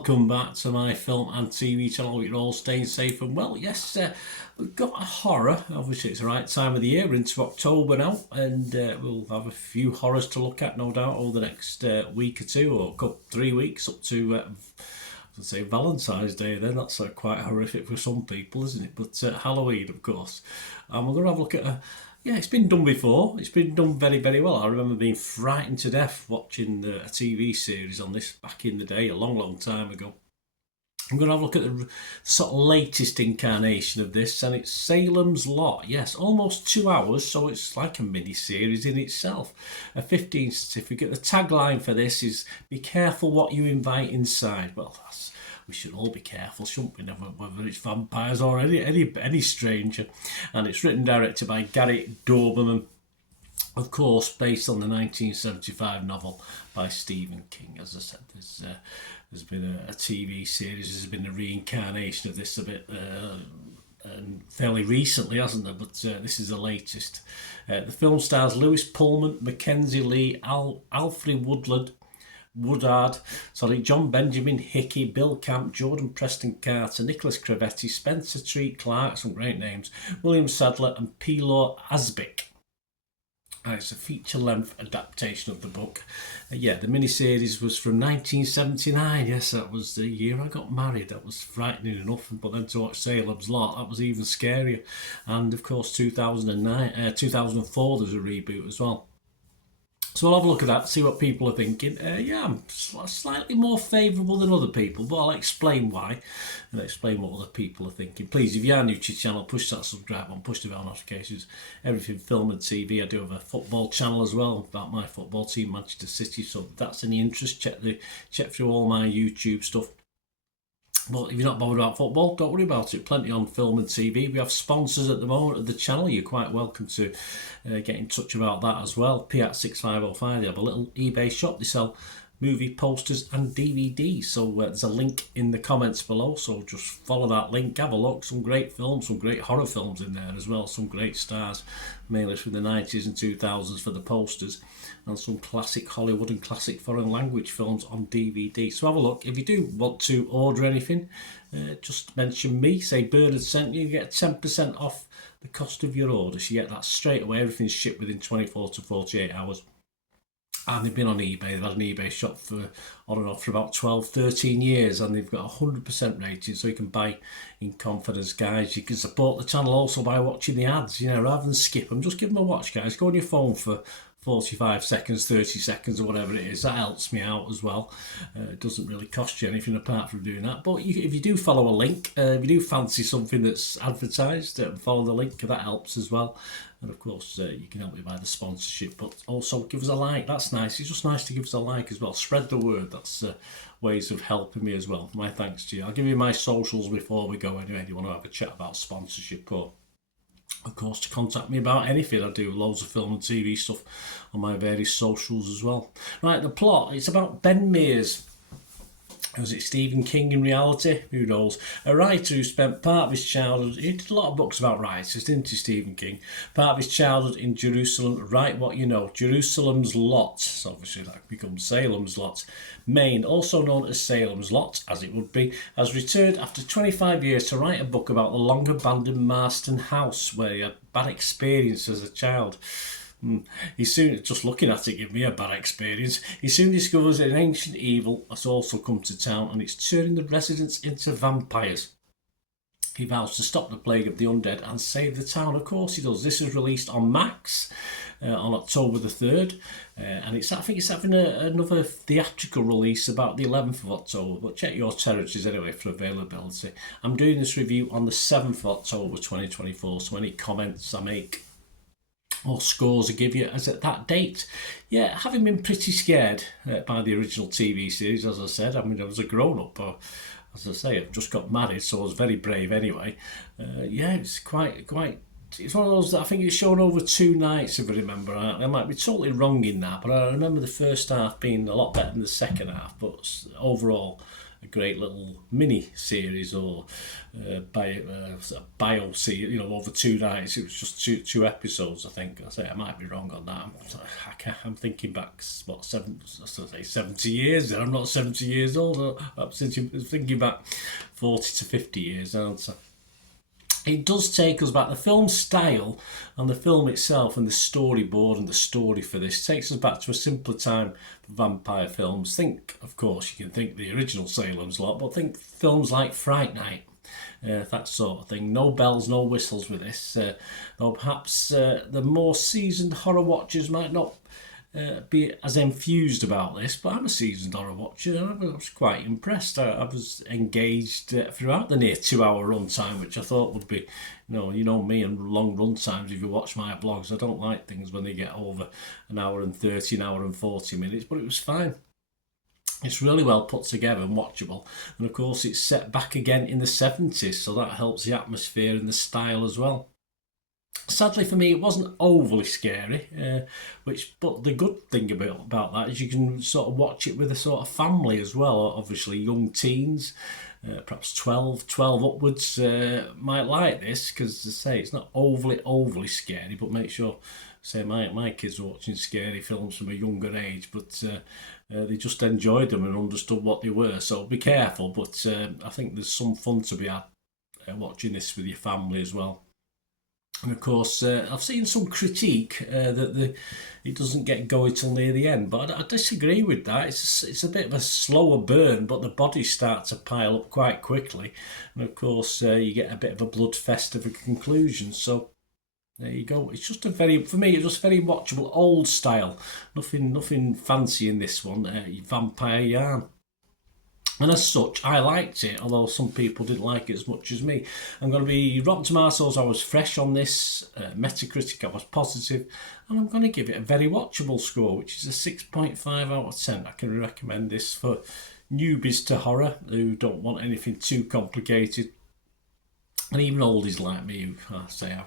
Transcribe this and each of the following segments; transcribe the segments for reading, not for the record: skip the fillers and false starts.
welcome back to my film and TV channel. Hope you're all staying safe and well. Yes, we've got a horror. Obviously, it's the right time of the year. We're into October now, and we'll have a few horrors to look at, no doubt, over the next week or two, or 3 weeks, up to, I'd say, Valentine's Day. Then that's quite horrific for some people, isn't it? But Halloween, of course. And we're going to have a look at yeah, it's been done before. It's been done very, very well. I remember being frightened to death watching a TV series on this back in the day, a long, long time ago. I'm going to have a look at the sort of latest incarnation of this, and it's Salems Lot. Yes, almost 2 hours, so it's like a mini-series in itself. A 15 certificate. The tagline for this is, "Be careful what you invite inside." Well, we should all be careful, shouldn't we? Whether it's vampires or any stranger. And it's written and directed by Gary Doberman, of course, based on the 1975 novel by Stephen King. As I said, there's been a TV series. There's been a reincarnation of this a bit fairly recently, hasn't there? But this is the latest. The film stars Lewis Pullman, Mackenzie Lee, Alfred Woodard, John Benjamin Hickey, Bill Camp, Jordan Preston Carter, Nicholas Cravetti, Spencer Treat Clark, some great names, William Sadler and Pilor Asbic. And it's a feature-length adaptation of the book. The miniseries was from 1979. Yes, that was the year I got married. That was frightening enough. But then to watch Salem's Lot, that was even scarier. And of course, 2004, there's a reboot as well. So I'll have a look at that, see what people are thinking. I'm slightly more favourable than other people, but I'll explain why and explain what other people are thinking. Please, if you are new to the channel, push that subscribe button, push the bell notifications. Everything film and TV. I do have a football channel as well about my football team, Manchester City. So if that's any interest, check through all my YouTube stuff. But if you're not bothered about football, don't worry about it. Plenty on film and TV. We have sponsors at the moment of the channel. You're quite welcome to get in touch about that as well. P@6505. They have a little eBay shop. They sell movie posters and DVDs. So there's a link in the comments below. So just follow that link. Have a look. Some great films, some great horror films in there as well. Some great stars, mainly from the 90s and 2000s for the posters. And some classic Hollywood and classic foreign language films on DVD. So have a look. If you do want to order anything, just mention me. Say Bernard sent you. You get 10% off the cost of your order. So you get that straight away. Everything's shipped within 24 to 48 hours. And they've been on eBay. They've had an eBay shop for on and off for about 12, 13 years, and they've got a 100% rating, so you can buy in confidence, guys. You can support the channel also by watching the ads, rather than skip them. Just give them a watch, guys. Go on your phone for 45 seconds, 30 seconds, or whatever it is. That helps me out as well. It doesn't really cost you anything apart from doing that. But if you do follow a link, if you do fancy something that's advertised, follow the link. That helps as well. And of course, you can help me by the sponsorship, but also give us a like. That's nice. It's just nice to give us a like as well. Spread the word. That's ways of helping me as well. My thanks to you. I'll give you my socials before we go anyway. If you want to have a chat about sponsorship, or of course to contact me about anything. I do loads of film and TV stuff on my various socials as well. Right, the plot. It's about Ben Mears. Was it Stephen King in reality? Who knows? A writer who spent part of his childhood... He did a lot of books about writers, didn't he, Stephen King? Part of his childhood in Jerusalem. Write what you know. Jerusalem's Lot. So obviously that becomes Salem's Lot. Maine, also known as Salem's Lot, as it would be, has returned after 25 years to write a book about the long-abandoned Marston house where he had bad experience as a child. He soon, just looking at it, gave me a bad experience. He soon discovers that an ancient evil has also come to town, and it's turning the residents into vampires. He vows to stop the plague of the undead and save the town. Of course he does. This is released on Max on October the 3rd. And I think it's having another theatrical release about the 11th of October. But check your territories anyway for availability. I'm doing this review on the 7th of October 2024. So any comments I make or scores I give you as at that date. Yeah, having been pretty scared by the original TV series, as I said. I mean, I was a grown-up, as I say, I've just got married, so I was very brave anyway. It's quite... It's one of those that I think it's shown over 2 nights, if I remember. I might be totally wrong in that, but I remember the first half being a lot better than the second half. But overall, great little mini series or bio series, over 2 nights. It was just two episodes, I think. I might be wrong on that. I'm thinking back, 70 years. I'm not 70 years old. I'm thinking back 40 to 50 years, aren't I? It does take us back. The film style and the film itself and the storyboard and the story for this takes us back to a simpler time for vampire films. Think, of course, you can think the original Salem's Lot, but think films like Fright Night, that sort of thing. No bells, no whistles with this. Though perhaps the more seasoned horror watchers might not be as enthused about this, but I'm a seasoned horror watcher and I was quite impressed. I was engaged throughout the near 2-hour runtime, which I thought would be, you know me and long run times. If you watch my blogs, I don't like things when they get over an hour and 30, an hour and 40 minutes, but it was fine. It's really well put together and watchable, and of course it's set back again in the 70s, so that helps the atmosphere and the style as well. Sadly for me, it wasn't overly scary, but the good thing about that is you can sort of watch it with a sort of family as well. Obviously, young teens, perhaps 12 upwards, might like this because, as I say, it's not overly scary. But make sure, say my kids are watching scary films from a younger age, but they just enjoyed them and understood what they were. So be careful. But I think there's some fun to be had watching this with your family as well. And of course, I've seen some critique that it doesn't get going till near the end, but I disagree with that. It's a bit of a slower burn, but the bodies start to pile up quite quickly, and of course, you get a bit of a bloodfest of a conclusion. So there you go. It's just for me, it's just very watchable, old style. Nothing fancy in this one. Vampire yarn. And as such, I liked it, although some people didn't like it as much as me. I'm going to be Rotten Tomatoes, I was fresh on this. Metacritic, I was positive. And I'm going to give it a very watchable score, which is a 6.5 out of 10. I can recommend this for newbies to horror who don't want anything too complicated. And even oldies like me, I say I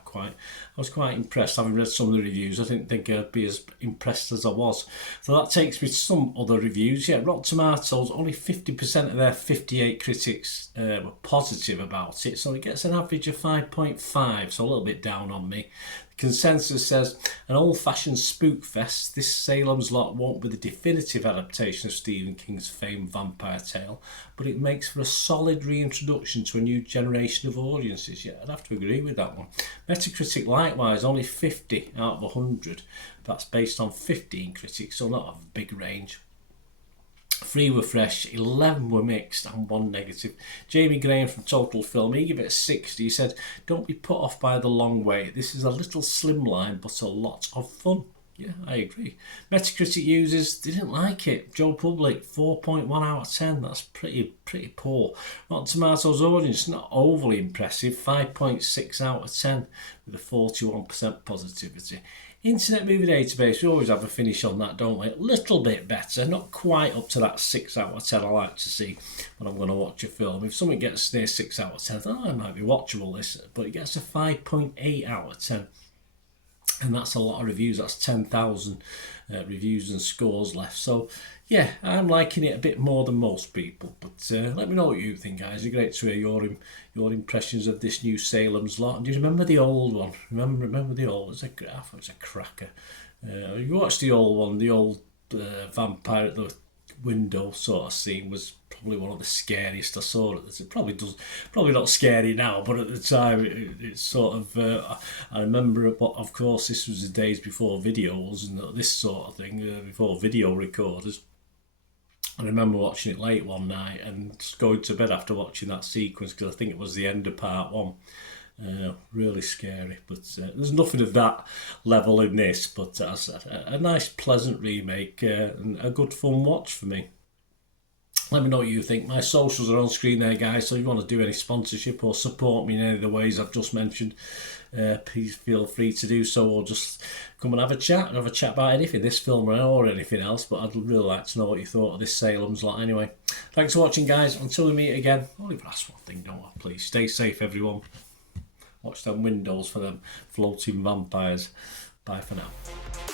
was quite impressed. Having read some of the reviews, I didn't think I'd be as impressed as I was. So that takes me to some other reviews. Yeah, Rotten Tomatoes, only 50% of their 58 critics were positive about it. So it gets an average of 5.5, so a little bit down on me. Consensus says, an old-fashioned spook fest, this Salem's Lot won't be the definitive adaptation of Stephen King's famed vampire tale, but it makes for a solid reintroduction to a new generation of audiences. Yeah, I'd have to agree with that one. Metacritic, likewise, only 50 out of 100. That's based on 15 critics, so not a big range. 3 were fresh, 11 were mixed, and 1 negative. Jamie Graham from Total Film, he gave it a 60. He said, don't be put off by the long wait. This is a little slimline, but a lot of fun. Yeah, I agree. Metacritic users didn't like it. Joe Public, 4.1 out of 10. That's pretty poor. Rotten Tomatoes audience, not overly impressive. 5.6 out of 10 with a 41% positivity. Internet Movie Database, we always have a finish on that, don't we? A little bit better, not quite up to that 6 out of 10 I like to see when I'm going to watch a film. If something gets near 6 out of 10, it might be watchable this, but it gets a 5.8 out of 10. And that's a lot of reviews. That's 10,000 reviews and scores left. So, yeah, I'm liking it a bit more than most people. But let me know what you think, guys. It's great to hear your impressions of this new Salem's Lot. And do you remember the old one? Remember the old? I thought it was a cracker. You watched the old one, the old vampire at the window sort of scene was probably one of the scariest I saw. It probably not scary now, but at the time it's sort of I remember, of course this was the days before videos and this sort of thing, before video recorders. I remember watching it late one night and just going to bed after watching that sequence because I think it was the end of part 1. Really scary, but there's nothing of that level in this, but as a nice pleasant remake and a good fun watch for me. Let me know what you think. My socials are on screen there, guys, so if you want to do any sponsorship or support me in any of the ways I've just mentioned, please feel free to do so, or just come and have a chat about anything, this film or anything else. But I'd really like to know what you thought of this Salem's Lot anyway. Thanks for watching, guys. Until we meet again, I'll leave last one thing, don't I? Please stay safe, everyone. Watch them windows for them floating vampires. Bye for now.